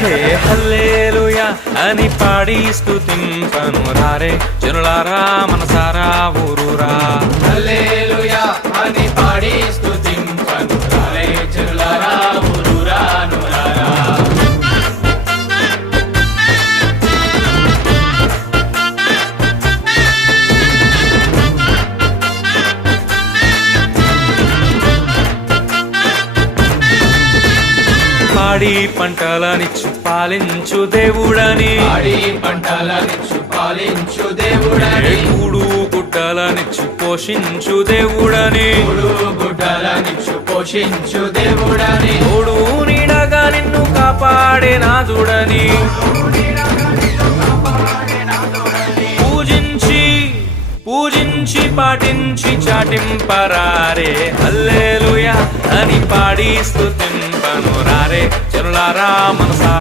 హే హల్లెలూయా అని పాడి స్తుతింపను రారే జనులారా మనసారా ఊరూరా. హల్లెలూయా అని పాడి స్తుతింపను రారే జనులారా ఊరూరా నూరారా. పాడి పంటలనిచ్చు పాలించు దేవుడని, పాడి పంటలనిచ్చు పాలించు దేవుడని, కూడు గుడ్డలనిచ్చు పోషించు దేవుడని, కూడు గుడ్డలనిచ్చు పోషించు దేవుడని, తోడు నీడగా నిన్ను కాపాడే నాదుడని పూజించి పాటించి చాటింపరారే హల్లెలూయా అని పాడి స్తుతింపను రారే జనులారా మనసా